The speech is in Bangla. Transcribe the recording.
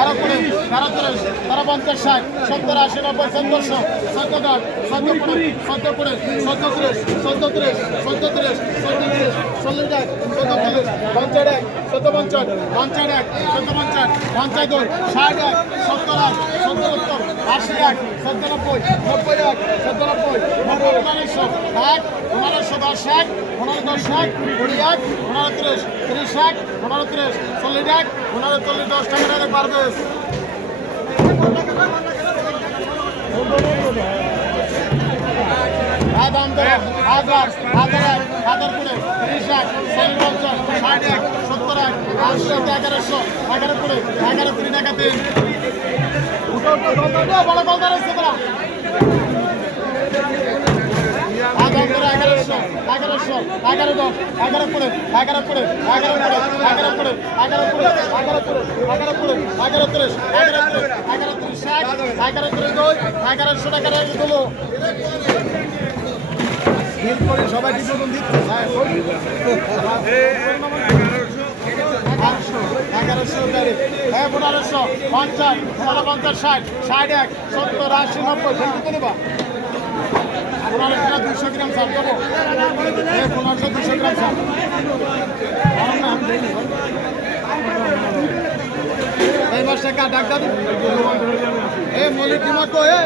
তেরো কুড়ি তেরো তিরিশ তেরো পঞ্চাশ, ষাট, সত্তর, আশি, নব্বই চোদ্দশো চোদ্দ দশ চোদ্দ কুড়ি চোদ্দ কুড়ি চোদ্দ তিরিশ চোদ্দ তিরিশ চোদ্দ তিরিশ চোদ্দ তিরিশ, চল্লিশ, এক, চোদ্দ, চল্লিশ, পঞ্চাশ, এক, চোদ্দ, পঞ্চাশ পঞ্চাশ, এক, চোদ্দ, পঞ্চাশ পঞ্চাশ দুই, ষাট, এক, সত্তর এক সত্তর, উত্তর, আশি, এক চোদ্দ নব্বই নব্বই, এক চোদ্দ নব্বই নব্বই উনাশশো এক উনাশশো দশ এক পনেরো দশ এক কুড়ি এক পনেরো তিরিশ তিরিশ এক পনেরো তিরিশ চল্লিশ এক পনেরো চল্লিশ দশ টাকা টাকা পারবে হাজার হাজার হাজার কুড়ি তিরিশ এক, চল্লিশ, পঞ্চাশ, ষাট এক, সত্তর এক, আশি এগারোশো, এগারো কুড়ি, এগারো তিন টাকা তিন তোরা আদাম করে এগারোশো এগারো দশ এগারো কুড়ি এগারো কুড়ি এগারো কুড়ি এগারো কুড়ি এগারো কুড়ি এগারো কুড়ি এগারো কুড়ি এগারো তিরিশ এগারো তিরিশ এগারো তিরিশ ষাট এগারো তিরিশ দুই এগারোশো টাকা রেখে দেবো সবাই কিছু এগারোশো গাড়ি হ্যাঁ পনেরোশো পঞ্চাশ পঞ্চাশ ষাট এক সত্তর আশি নব্বই নেবা দুশো গ্রাম চাল দেবো। পনেরোশো দুশো গ্রাম চাল। এই মাসে কা ডাক্তার এ, মলিক দিমাগ এ।